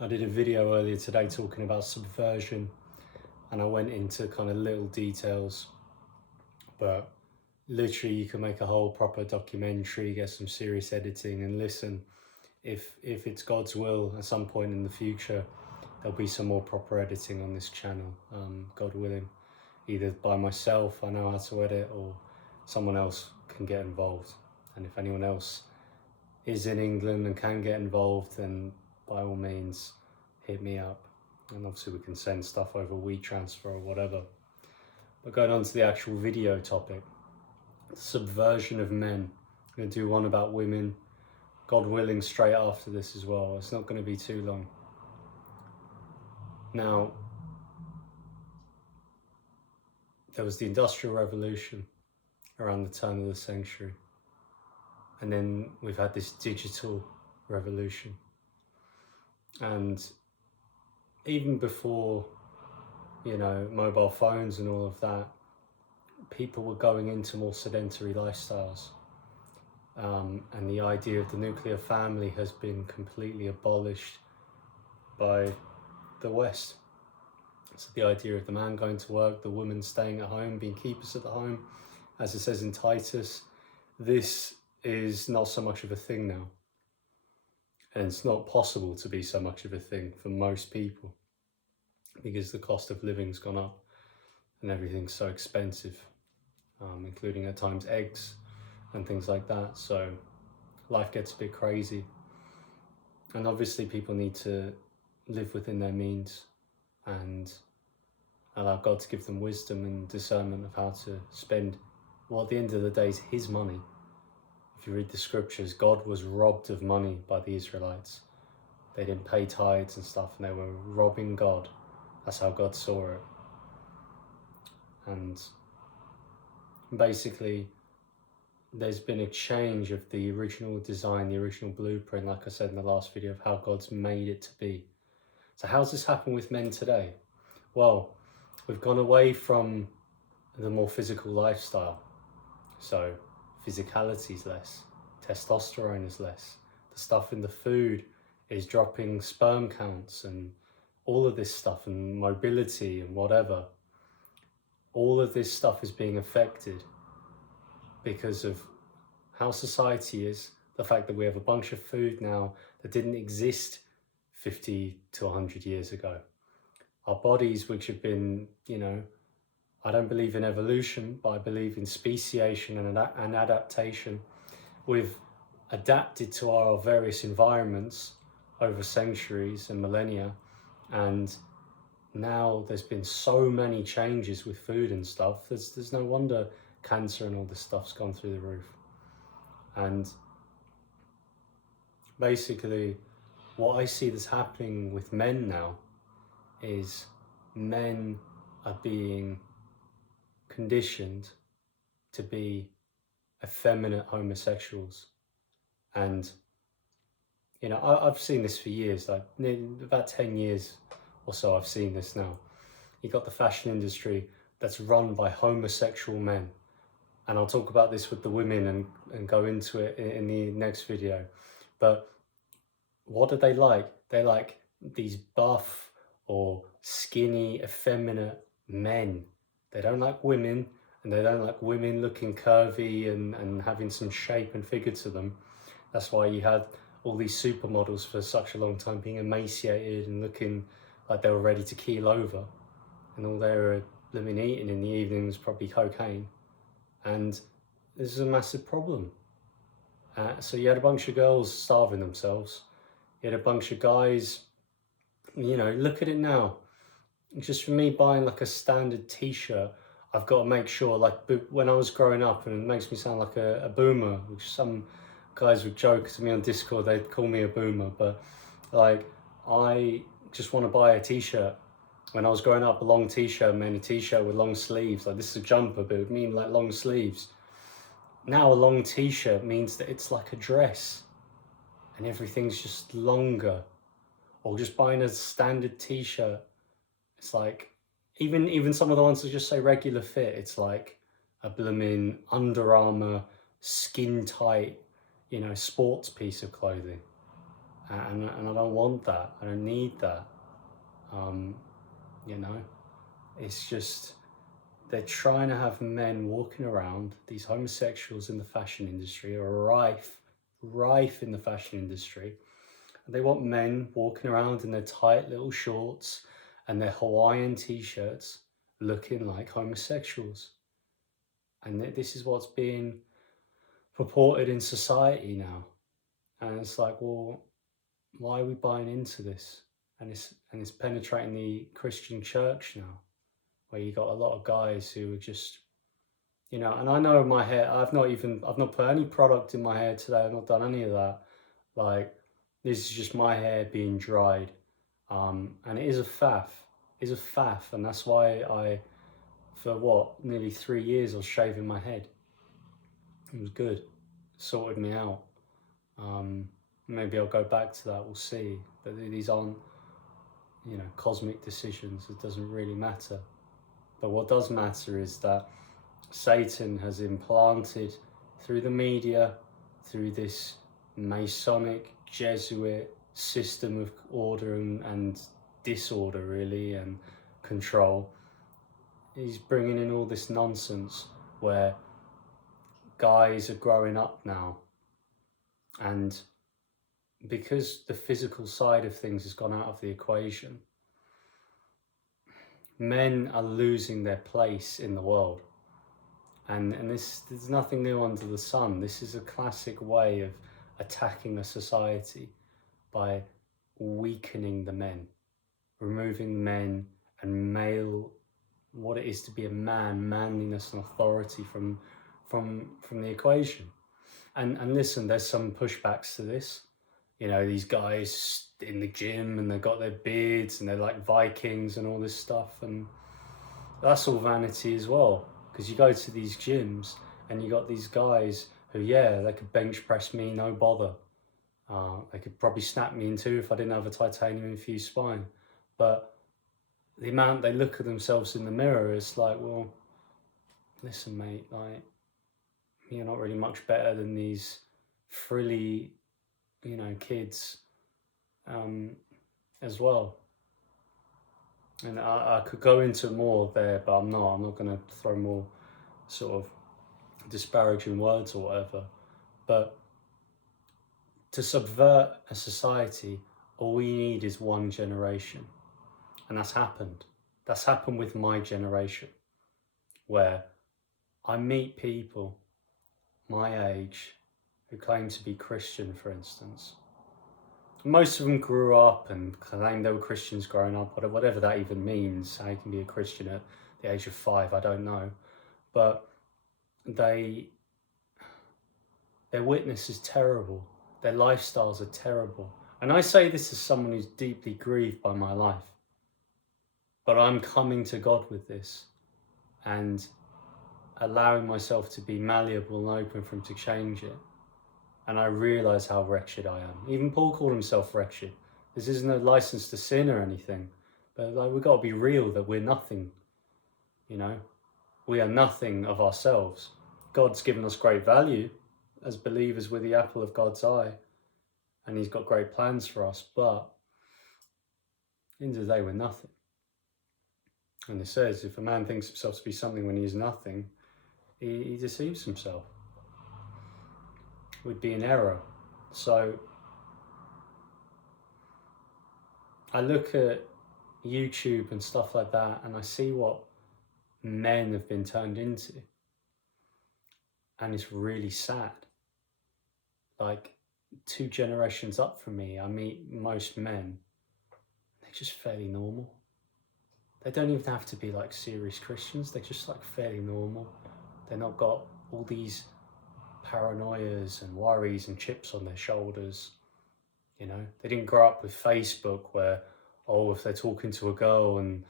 I did a video earlier today talking about subversion, and I went into kind of little details, but literally you can make a whole proper documentary, get some serious editing, and listen, if it's God's will, at some point in the future there'll be some more proper editing on this channel, God willing, either by myself, I know how to edit, or someone else can get involved. And if anyone else is in England and can get involved, then by all means hit me up, and obviously we can send stuff over WeTransfer or whatever. But going on to the actual video topic, subversion of men. I'm going to do one about women, God willing, straight after this as well. It's not going to be too long. Now, there was the Industrial Revolution around the turn of the century, and then we've had this digital revolution. And even before, mobile phones and all of that, people were going into more sedentary lifestyles. And the idea of the nuclear family has been completely abolished by the West. So the idea of the man going to work, the woman staying at home, being keepers at the home, as it says in Titus, this is not so much of a thing now. And it's not possible to be so much of a thing for most people, because the cost of living's gone up and everything's so expensive, including at times eggs and things like that. So life gets a bit crazy. And obviously people need to live within their means and allow God to give them wisdom and discernment of how to spend what at the end of the day is his money. If you read the scriptures, God was robbed of money by the Israelites. They didn't pay tithes and stuff, and they were robbing God. That's how God saw it. And basically, there's been a change of the original design, the original blueprint, like I said in the last video, of how God's made it to be. So how's this happen with men today? Well, we've gone away from the more physical lifestyle. So physicality is less, testosterone is less, the stuff in the food is dropping sperm counts and all of this stuff, and mobility and whatever. All of this stuff is being affected because of how society is, the fact that we have a bunch of food now that didn't exist 50 to 100 years ago. Our bodies, which have been, I don't believe in evolution, but I believe in speciation and adaptation. We've adapted to our various environments over centuries and millennia, and now there's been so many changes with food and stuff. There's no wonder cancer and all this stuff's gone through the roof. And basically, what I see that's happening with men now is men are being conditioned to be effeminate homosexuals. And I've seen this for years, like about 10 years or so I've seen this now. You've got the fashion industry that's run by homosexual men, and I'll talk about this with the women and go into it in the next video. But what do they like? They like these buff or skinny, effeminate men. They don't like women, and they don't like women looking curvy and having some shape and figure to them. That's why you had all these supermodels for such a long time being emaciated and looking like they were ready to keel over. And all they were eating in the evening was probably cocaine. And this is a massive problem. So you had a bunch of girls starving themselves. You had a bunch of guys, look at it now. Just for me buying like a standard t-shirt, I've got to make sure, like when I was growing up, and it makes me sound like a boomer, which some guys would joke to me on Discord, they'd call me a boomer, but like I just want to buy a t-shirt. When I was growing up, a long t-shirt meant a t-shirt with long sleeves. Like this is a jumper, but it would mean like long sleeves. Now a long t-shirt means that it's like a dress and everything's just longer. Or just buying a standard t-shirt, it's like, even some of the ones that just say regular fit, it's like a blooming Under Armour, skin tight, sports piece of clothing. and I don't want that. I don't need that. You know, it's just they're trying to have men walking around. These homosexuals in the fashion industry are rife in the fashion industry. They want men walking around in their tight little shorts and their Hawaiian t-shirts looking like homosexuals. And this is what's being purported in society now. And it's like, well, why are we buying into this? And it's penetrating the Christian church now, where you got a lot of guys who are just, you know, and I know my hair, I've not put any product in my hair today. I've not done any of that. Like, this is just my hair being dried. And it is a faff. It's a faff. And that's why for nearly 3 years, I was shaving my head. It was good. It sorted me out. Maybe I'll go back to that. We'll see. But these aren't, you know, cosmic decisions. It doesn't really matter. But what does matter is that Satan has implanted through the media, through this Masonic Jesuit system of order and disorder, really, and control. He's bringing in all this nonsense where guys are growing up now, and because the physical side of things has gone out of the equation, men are losing their place in the world. And there's nothing new under the sun. This is a classic way of attacking a society by weakening the men, removing men and what it is to be a man, manliness and authority from the equation. And listen, there's some pushbacks to this. You know, these guys in the gym and they've got their beards and they're like Vikings and all this stuff, and that's all vanity as well. Because you go to these gyms and you got these guys who, yeah, they could bench press me, no bother. They could probably snap me in two if I didn't have a titanium infused spine. But the amount they look at themselves in the mirror is like, well, listen, mate, like, you're not really much better than these frilly, you know, kids as well. And I could go into more there, but I'm not going to throw more sort of disparaging words or whatever. But to subvert a society, all we need is one generation. And that's happened. That's happened with my generation, where I meet people my age who claim to be Christian, for instance. Most of them grew up and claimed they were Christians growing up, whatever that even means. How you can be a Christian at the age of 5, I don't know. But their witness is terrible. Their lifestyles are terrible. And I say this as someone who's deeply grieved by my life. But I'm coming to God with this and allowing myself to be malleable and open for him to change it. And I realise how wretched I am. Even Paul called himself wretched. This isn't a license to sin or anything. But like, we've got to be real that we're nothing. You know, we are nothing of ourselves. God's given us great value. As believers, we're the apple of God's eye. And he's got great plans for us. But at the end of the day, we're nothing. And it says, if a man thinks himself to be something when he is nothing, he deceives himself. Would be in error. So I look at YouTube and stuff like that, and I see what men have been turned into, and it's really sad. Like 2 generations up from me, I meet most men, they're just fairly normal. They don't even have to be like serious Christians, they're just like fairly normal. They're not got all these paranoias and worries and chips on their shoulders. You know, they didn't grow up with Facebook where, oh, if they're talking to a girl and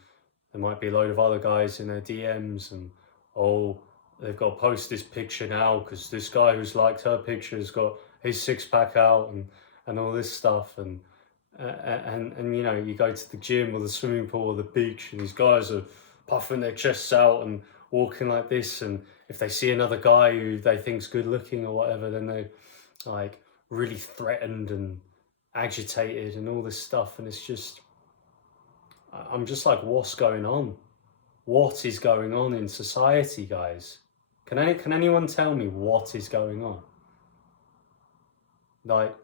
there might be a load of other guys in their DMs and, oh, they've got to post this picture now because this guy who's liked her picture has got his 6-pack out and all this stuff. And you know, you go to the gym or the swimming pool or the beach and these guys are puffing their chests out and walking like this, and if they see another guy who they think's good looking or whatever, then they're like really threatened and agitated and all this stuff, and it's just, I'm just like, what's going on? What is going on in society, guys? Can anyone tell me what is going on? Like,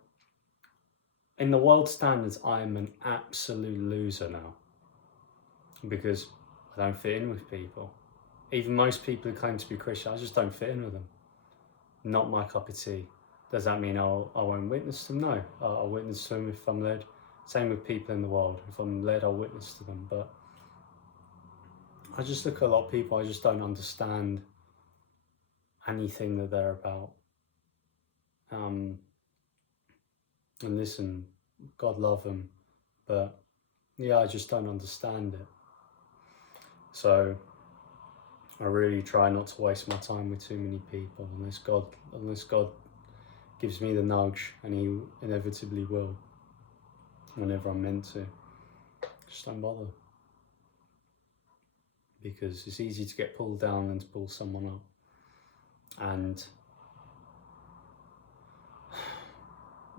in the world standards, I'm an absolute loser now, because I don't fit in with people. Even most people who claim to be Christian, I just don't fit in with them. Not my cup of tea. Does that mean I won't witness to them? No, I'll witness to them if I'm led. Same with people in the world. If I'm led, I'll witness to them. But I just look at a lot of people, I just don't understand anything that they're about. And listen, God love them, but yeah, I just don't understand it. So I really try not to waste my time with too many people, unless God gives me the nudge, and He inevitably will, whenever I'm meant to. Just don't bother, because it's easy to get pulled down than to pull someone up. And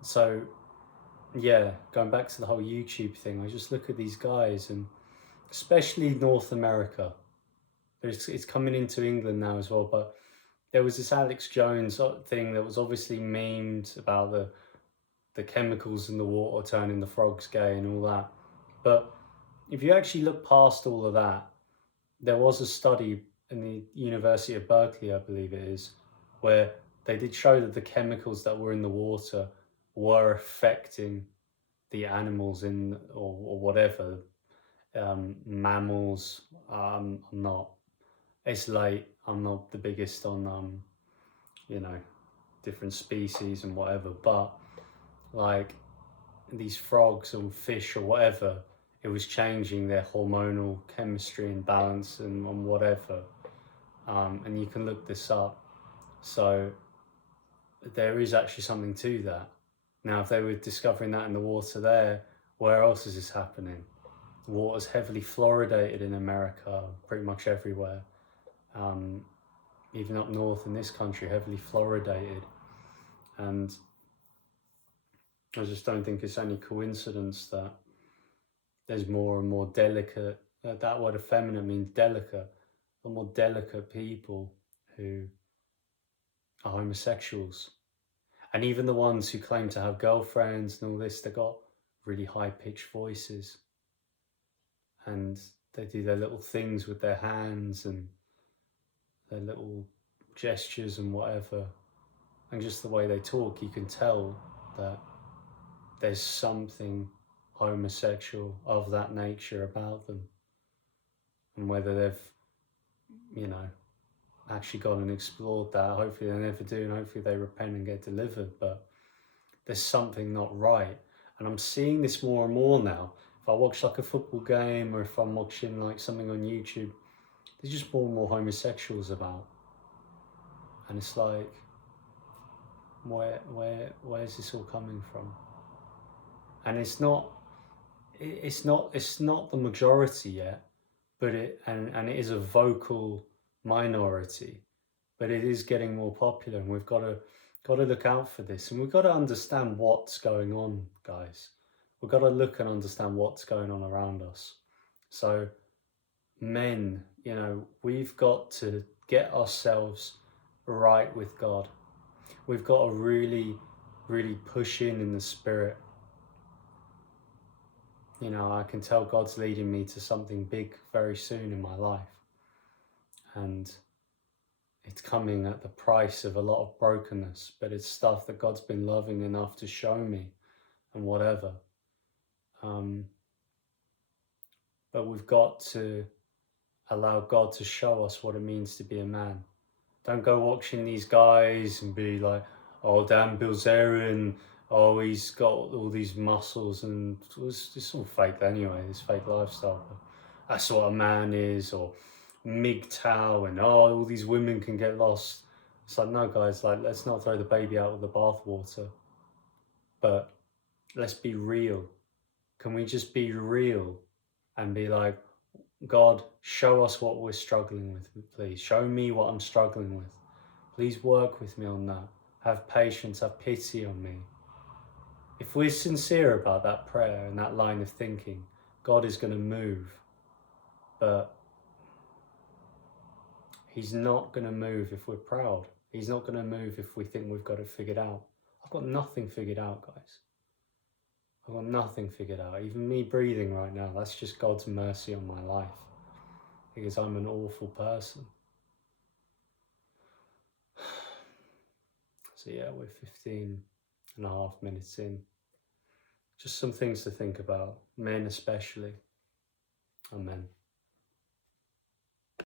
so, yeah, going back to the whole YouTube thing, I just look at these guys, and especially North America. It's coming into England now as well, but there was this Alex Jones thing that was obviously memed about the chemicals in the water turning the frogs gay and all that. But if you actually look past all of that, there was a study in the University of Berkeley, I believe it is, where they did show that the chemicals that were in the water were affecting the animals in, or whatever, mammals. I'm not, it's late, I'm not the biggest on, different species and whatever, but like these frogs or fish or whatever, it was changing their hormonal chemistry and balance and whatever. And you can look this up. So there is actually something to that. Now, if they were discovering that in the water there, where else is this happening? The water's heavily fluoridated in America, pretty much everywhere. Even up north in this country, heavily fluoridated. And I just don't think it's any coincidence that there's more and more delicate, that word effeminate means delicate, the more delicate people who are homosexuals. And even the ones who claim to have girlfriends and all this, they got really high-pitched voices. And they do their little things with their hands and their little gestures and whatever. And just the way they talk, you can tell that there's something homosexual of that nature about them. And whether they've, actually gone and explored that, hopefully they never do, and hopefully they repent and get delivered, but there's something not right. And I'm seeing this more and more now. If I watch like a football game, or if I'm watching like something on YouTube, there's just more and more homosexuals about. And it's like, where's this all coming from? And it's not the majority yet, but it is a vocal minority, but it is getting more popular, and we've got to look out for this, and we've got to understand what's going on, guys. We've got to look and understand what's going on around us. So men, we've got to get ourselves right with God. We've got to really, really push in the spirit. I can tell God's leading me to something big very soon in my life. And it's coming at the price of a lot of brokenness, but it's stuff that God's been loving enough to show me and whatever. But we've got to allow God to show us what it means to be a man. Don't go watching these guys and be like, oh, damn, Bilzerian, oh, he's got all these muscles, and it's all fake anyway, this fake lifestyle. But that's what a man is, or MGTOW, and all these women can get lost. It's like, no, guys, like, let's not throw the baby out with the bathwater, but let's be real. Can we just be real and be like, God, show us what we're struggling with, please. Show me what I'm struggling with. Please work with me on that. Have patience, have pity on me. if we're sincere about that prayer and that line of thinking, God is going to move, but he's not going to move if we're proud. He's not going to move if we think we've got it figured out. I've got nothing figured out, guys. I've got nothing figured out. Even me breathing right now, that's just God's mercy on my life, because I'm an awful person. So yeah, we're 15 and a half minutes in. Just some things to think about, men especially. Amen.